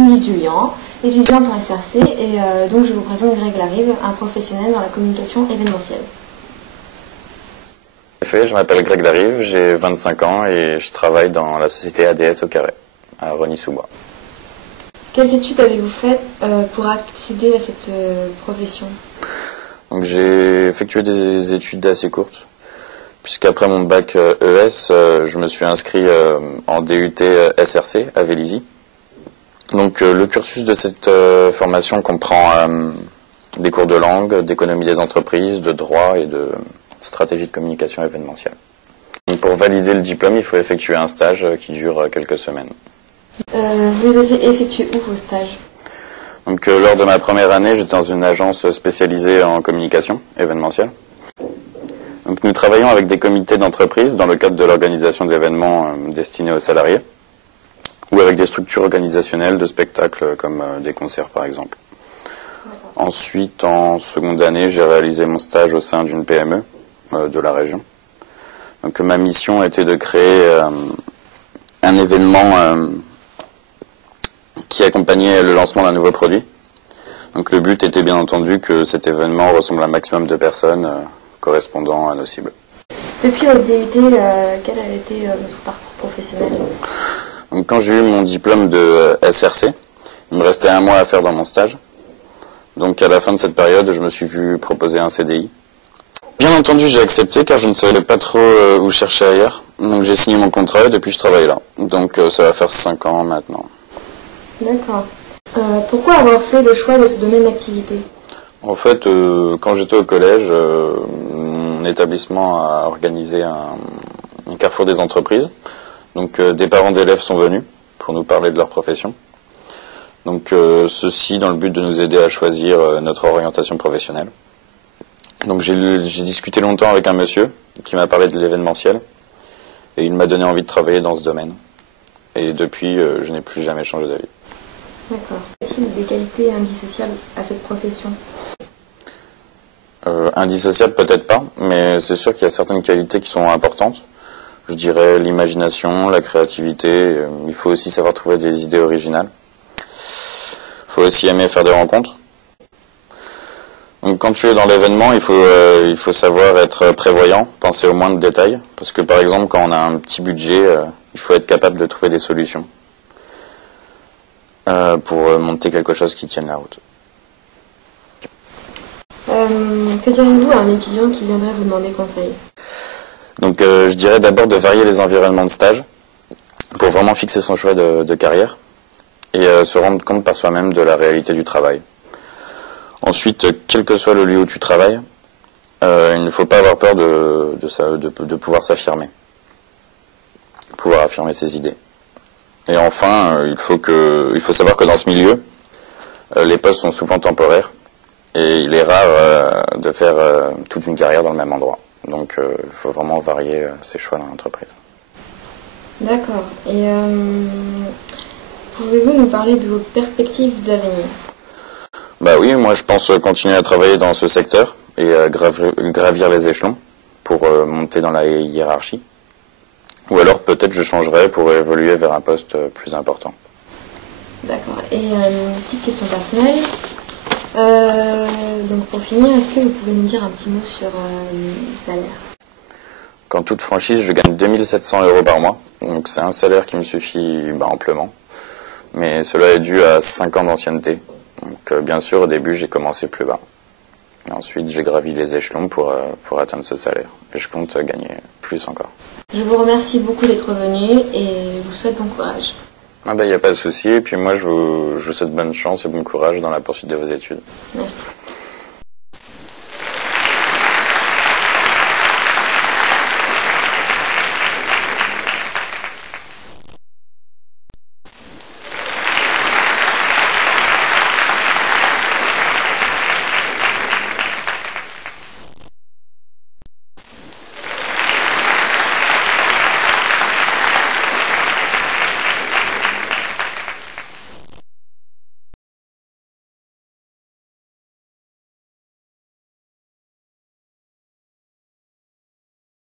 Cindy Julien, étudiante en SRC, et donc je vous présente Greg Larive, un professionnel dans la communication événementielle. En effet, je m'appelle Greg Larive, j'ai 25 ans et je travaille dans la société ADS au Carré, à Rosny-sous-Bois. Quelles études avez-vous faites pour accéder à cette profession? Donc j'ai effectué des études assez courtes, puisqu'après mon bac ES, je me suis inscrit en DUT SRC à Vélizy. Donc le cursus de cette formation comprend des cours de langue, d'économie des entreprises, de droit et de stratégie de communication événementielle. Donc, pour valider le diplôme, il faut effectuer un stage qui dure quelques semaines. Vous les avez effectués où vos stages? Donc lors de ma première année, j'étais dans une agence spécialisée en communication événementielle. Donc, nous travaillons avec des comités d'entreprise dans le cadre de l'organisation d'événements destinés aux salariés ou avec des structures organisationnelles de spectacles comme des concerts par exemple. Ensuite, en seconde année, j'ai réalisé mon stage au sein d'une PME de la région. Donc ma mission était de créer un événement qui accompagnait le lancement d'un nouveau produit. Donc le but était bien entendu que cet événement ressemble à un maximum de personnes correspondant à nos cibles. Depuis votre DUT, quel a été votre parcours professionnel? Donc, quand j'ai eu mon diplôme de SRC, il me restait un mois à faire dans mon stage. Donc à la fin de cette période, je me suis vu proposer un CDI. Bien entendu, j'ai accepté car je ne savais pas trop où chercher ailleurs. Donc j'ai signé mon contrat et depuis je travaille là. Donc ça va faire 5 ans maintenant. D'accord. Pourquoi avoir fait le choix de ce domaine d'activité? En fait, quand j'étais au collège, mon établissement a organisé un carrefour des entreprises. Donc des parents d'élèves sont venus pour nous parler de leur profession. Donc ceci dans le but de nous aider à choisir notre orientation professionnelle. Donc j'ai discuté longtemps avec un monsieur qui m'a parlé de l'événementiel et il m'a donné envie de travailler dans ce domaine. Et depuis, je n'ai plus jamais changé d'avis. D'accord. Y a-t-il des qualités indissociables à cette profession? Indissociables peut-être pas, mais c'est sûr qu'il y a certaines qualités qui sont importantes. Je dirais l'imagination, la créativité, il faut aussi savoir trouver des idées originales. Il faut aussi aimer faire des rencontres. Donc quand tu es dans l'événement, il faut savoir être prévoyant, penser au moindre détail. Parce que par exemple, quand on a un petit budget, il faut être capable de trouver des solutions pour monter quelque chose qui tienne la route. Que diriez-vous à un étudiant qui viendrait vous demander conseil? Donc je dirais d'abord de varier les environnements de stage pour vraiment fixer son choix de carrière et se rendre compte par soi-même de la réalité du travail. Ensuite, quel que soit le lieu où tu travailles, il ne faut pas avoir peur de pouvoir s'affirmer, pouvoir affirmer ses idées. Et enfin, il faut savoir que dans ce milieu, les postes sont souvent temporaires et il est rare de faire toute une carrière dans le même endroit. Donc il faut vraiment varier ses choix dans l'entreprise. D'accord. Et pouvez-vous nous parler de vos perspectives d'avenir? Bah oui, moi je pense continuer à travailler dans ce secteur et gravir les échelons pour monter dans la hiérarchie. Ou alors peut-être je changerai pour évoluer vers un poste plus important. D'accord. Et une petite question personnelle. Donc pour finir, est-ce que vous pouvez nous dire un petit mot sur le salaire? Qu'en toute franchise, je gagne 2700 € par mois. Donc c'est un salaire qui me suffit amplement. Mais cela est dû à 5 ans d'ancienneté. Donc bien sûr, au début, j'ai commencé plus bas. Et ensuite, j'ai gravi les échelons pour atteindre ce salaire. Et je compte gagner plus encore. Je vous remercie beaucoup d'être venu et je vous souhaite bon courage. Il n'y a pas de souci. Et puis moi, je vous souhaite bonne chance et bon courage dans la poursuite de vos études. Merci.